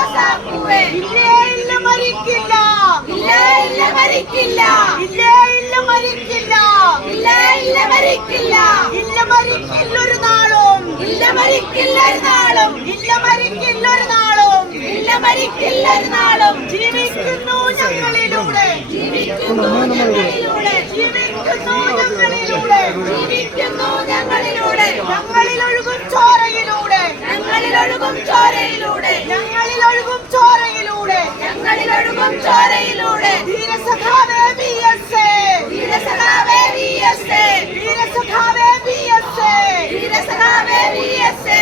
റോസാപ്പൂവേ ഇല്ലേ ഇല്ല മരിക്കില്ല ഇല്ല ഇല്ല മരിക്കില്ല ഇല്ലേ ഇല്ല മരിക്കില്ല ഇല്ല ഇല്ല മരിക്കില്ല ഇല്ല മരിക്കില്ല ഒരു നാളും ഇല്ല മരിക്കില്ല ഒരു നാളും ഇല്ല മരിക്കില്ല ഒരു നാളും ഇല്ല മരിക്കില്ല ഒരു നാളും ജീവിക്കുന്നു ഞങ്ങളിലൂടെ ജീവിക്കുന്നു ഞങ്ങളിലൂടെ ജീവിക്കുന്നു ഞങ്ങളിലൂടെ ജീവിക്കുന്നു ഞങ്ങളിലൂടെ ഞങ്ങളിലൊഴുകും ചോരയിലൂടെ ഞങ്ങളിലൊഴുകും ചോരയിലൂടെ ഞങ്ങളിലൊഴുകും ചോരയിലൂടെ ഞങ്ങളിലൊഴുകും ചോരയിലൂടെ ധീരസഖാവേ VSA ധീരസഖാവേ VSA ധീരസഖാവേ VSA ധീരസഖാവേ VSA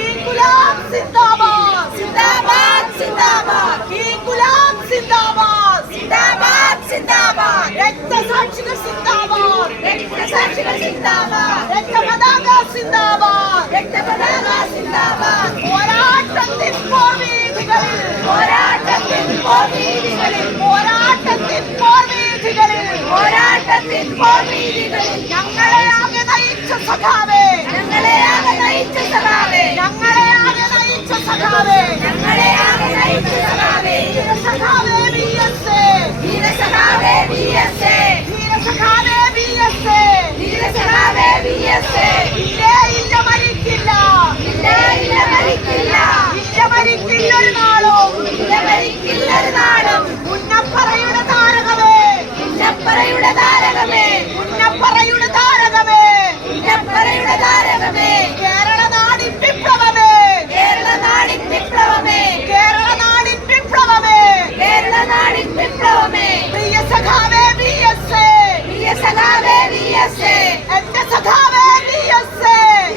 inquilab സിന്ദാബാദ് സിന്ദാബാദ് സിന്ദാബാദ് ഇൻകുലാബ് സിന്ദാബാദ് സിന്ദാബാദ് സിന്ദാബാദ് രക്തസാക്ഷികൾ സിന്ദാബാദ് രക്തസാക്ഷികൾ സിന്ദാബാദ് രക്തപതാക സിന്ദാബാദ് രക്തപതാക സിന്ദാബാദ് പോരാട്ടത്തിൻ പോർവീഥികളിൽ പോരാട്ടത്തിൻ പോർവീഥികളിൽ പോരാട്ടത്തിൻ പോർവീഥികളിൽ പോരാട്ടത്തിൻ പോർവീഥികളിൽ ഞങ്ങളെ ആകെ നയിച്ച സഖാവേ ഞങ്ങളെ ആകെ നയിച്ച സഖാവേ ഞങ്ങളെ ആകെ നയിച്ച സഖാവേ ഞങ്ങളെ ആകെ നയിച്ച സഖാവേ ധീരസഖാവേ VSA ധീരസഖാവേ VSA ധീരസഖാവേ VSA ധീരസഖാവേ VSA ഇല്ലേ ഇല്ല മരിക്കില്ല ഇല്ല ഇല്ല മരിക്കില്ല ഇല്ല മരിക്കില്ല ഒരു നാളും ഇല്ല മരിക്കില്ല ഒരു നാളും ഉന്നപ്പറയുടെ താരകമേ ഉന്നപ്പറയുടെ താരകമേ ഉന്നപ്പറയുടെ താരകമേ ഉന്നപ്പറയുടെ താരകമേ കേരള നാടിൻ വിപ്ലവമേ കേരള നാടിൻ വിപ്ലവമേ കേരള നാടിൻ വിപ്ലവമേ കേരള നാടിൻ വിപ്ലവമേ പ്രിയ സഖാവേ VSA പ്രിയ സഖാവേ VSA എന്റെ സഖാവേ VSA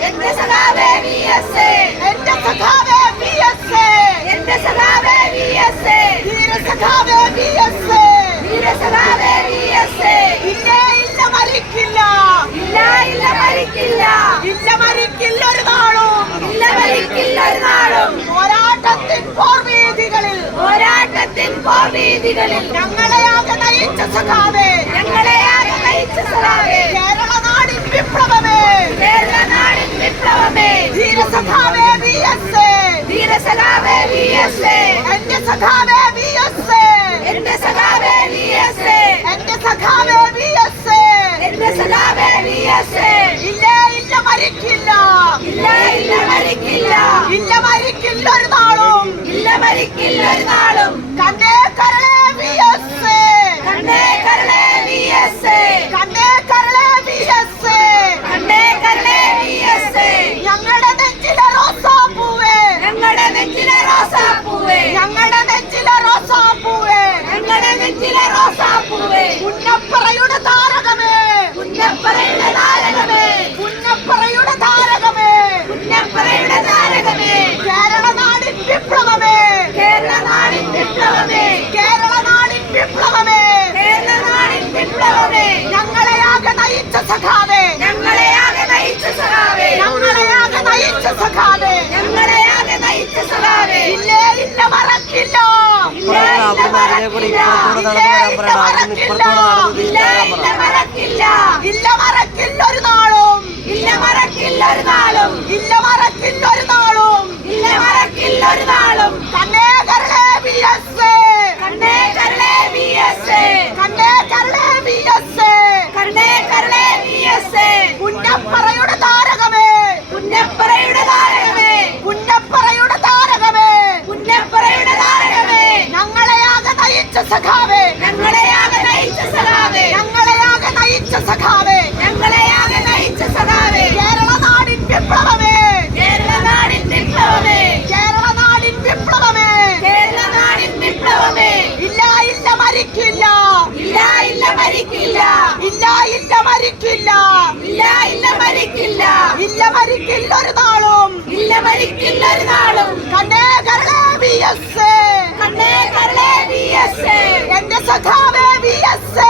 എന്റെ സഖാവേ VSA എന്റെ സഖാവേ VSA എന്റെ സഖാവേ VSA ധീരസഖാവേ VSA ധീരസഖാവേ VSA ഇല്ലേ ഇല്ല മരിക്കില്ല ഇല്ല ഇല്ല മരിക്കില്ല ഇല്ല മരിക്കില്ല ഒരു നാളും ഇല്ല മരിക്കില്ല ഒരു നാളും പോരാട്ടത്തിൻ പോർവീഥികളിൽ പോരാട്ടത്തിൻ പോർവീഥികളിൽ ഞങ്ങളെയാകെ നയിച്ച സഖാവേ ഞങ്ങളെ ആകെ നയിച്ച സഖാവേ കേരള നാടിൻ വിപ്ലവമേ കേരള നാടിൻ വിപ്ലവമേ ധീരസഖാവേ VSA ധീരസഖാവേ VSA എന്റെ സഖാവേ VSA എന്റെ സഖാവേ VSA എന്റെ സഖാവേ VSA എന്റെ സഖാവേ VSA ഇല്ലേ ഇല്ല മരിക്കില്ല ഇല്ല ഇല്ല മരിക്കില്ല ഇല്ല മരിക്കില്ല ഒരു നാളും ഇല്ല മരിക്കില്ല ഒരു നാളും കണ്ടേ കരളേ VSA കണ്ടേ കരളേ VSA കണ്ടേ കരളേ VSA കണ്ടേ കരളേ VSA ഞങ്ങളുടെ നെഞ്ചിലെ റോസാപ്പൂവേ ഞങ്ങളുടെ നെഞ്ചിലെ റോസാപ്പൂവേ ഞങ്ങളുടെ നെഞ്ചിലെ റോസാപ്പൂവേ ഞങ്ങളുടെ നെഞ്ചിലെ റോസാപ്പൂവേ ഉന്നപ്പറയുടെ താരകമേ ഉന്നപ്പറയുടെ താരകമേ ഉന്നപ്പറയുടെ താരകമേ ഉന്നപ്പറയുടെ താരകമേ കേരള നാടിൻ വിപ്ലവമേ കേരള നാടിൻ വിപ്ലവമേ കേരള നാടിൻ വിപ്ലവമേ കേരള നാടിൻ വിപ്ലവമേ ഞങ്ങളെയാകെ നയിച്ച സഖാവേ ഞങ്ങളെ ആകെ നയിച്ച സഖാവേ ഞങ്ങളെയാകെ നയിച്ച സഖാവേ ഞങ്ങളെ ആകെ നയിച്ച സഖാവേ ഇല്ലേ ഇല്ല മറക്കില്ല ഇല്ല ഇല്ല മറക്കില്ല ഇല്ലേ ഇല്ല മറക്കില്ല ഇല്ല ഇല്ല മറക്കില്ല ഇല്ല മറക്കില്ല ഒരു നാളും ഇല്ല മറക്കില്ല ഒരു നാളും ഇല്ല മറക്കില്ല ഒരു നാളും ഇല്ല മറക്കില്ല ഒരു നാളും കണ്ണേ കരളേ VSA കണ്ണേ കരളേ VSA കണ്ണേ കരളേ VSA കണ്ണേ കരളേ VSA ഉന്നപ്പറയുടെ താരകമേ ഉന്നപ്പറയുടെ താരകമേ ഉന്നപ്പറയുടെ താരകമേ ഉന്നപ്പറയുടെ താരകമേ ഞങ്ങളെയാകെ നയിച്ച സഖാവേ ഞങ്ങളെ ആകെ നയിച്ച സഖാവേ ഞങ്ങളെയാകെ നയിച്ച സഖാവേ ഞങ്ങളെ ആകെ നയിച്ച സഖാവേ കേരള നാടിൻ വിപ്ലവമേ കേരള നാടിൻ വിപ്ലവമേ കേരള നാടിൻ വിപ്ലവമേ കേരള നാടിൻ വിപ്ലവമേ ഇല്ല ഇല്ല മരിക്കില്ല ഇല്ല ഇല്ല മരിക്കില്ല ഇല്ല ഇല്ല മരിക്കില്ല ഇല്ല ഇല്ല മരിക്കില്ല ഇല്ല മരിക്കില്ല ഒരു നാളും ഇല്ല മരിക്കില്ല ഒരു നാളും കണ്ണേ കരളേ VSA കണ്ണേ കരളേ VSA എന്റെ സഖാവേ VSA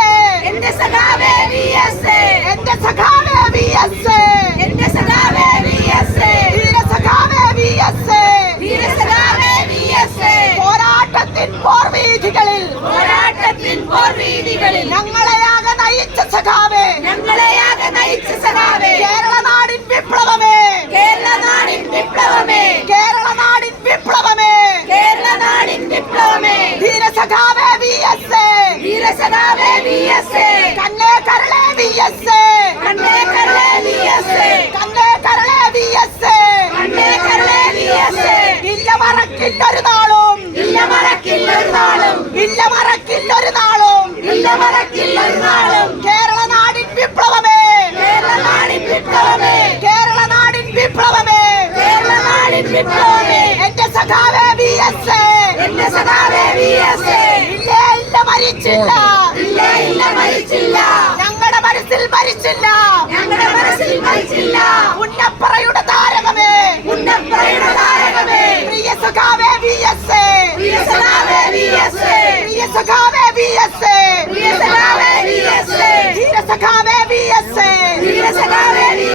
എന്റെ സഖാവേ VSA എന്റെ സഖാവേ VSA എന്റെ സഖാവേ VSA ധീരസഖാവേ VSA ധീരസഖാവേ VSA പോരാട്ടത്തിൻ പോർവീഥികളിൽ പോരാട്ടത്തിൻ പോർവീഥികളിൽ ഞങ്ങളെയാകെ നയിച്ച സഖാവേ ഞങ്ങളെ ആകെ നയിച്ച സഖാവേ കേരള നാടിൻ വിപ്ലവമേ കേരള നാടിൻ വിപ്ലവമേ കേരള നാടിൻ വിപ്ലവമേ കേരള നാടിൻ മറക്കില്ലൊരു നാളും ഇല്ല മറക്കില്ലൊരു നാളും ഇല്ല മറക്കില്ലൊരു നാളും ഇല്ല മറക്കില്ലൊരു നാളും കേരള നാടിൻ വിപ്ലവമേ കേരള നാടിൻ വിപ്ലവമേ കേരള നാടിൻ വിപ്ലവമേ കേരള നാടിൻ വിപ്ലവമേ എന്റെ സഖാവേ VS എന്റെ സഖാവേ VS ഇല്ല ഇല്ല മരിച്ചില്ല ഇല്ല ഇല്ല മരിച്ചില്ല ഞങ്ങളുടെ മനസ്സിൽ മരിച്ചില്ല ഞങ്ങളുടെ മനസ്സിൽ മരിച്ചില്ല ഉന്നപ്പ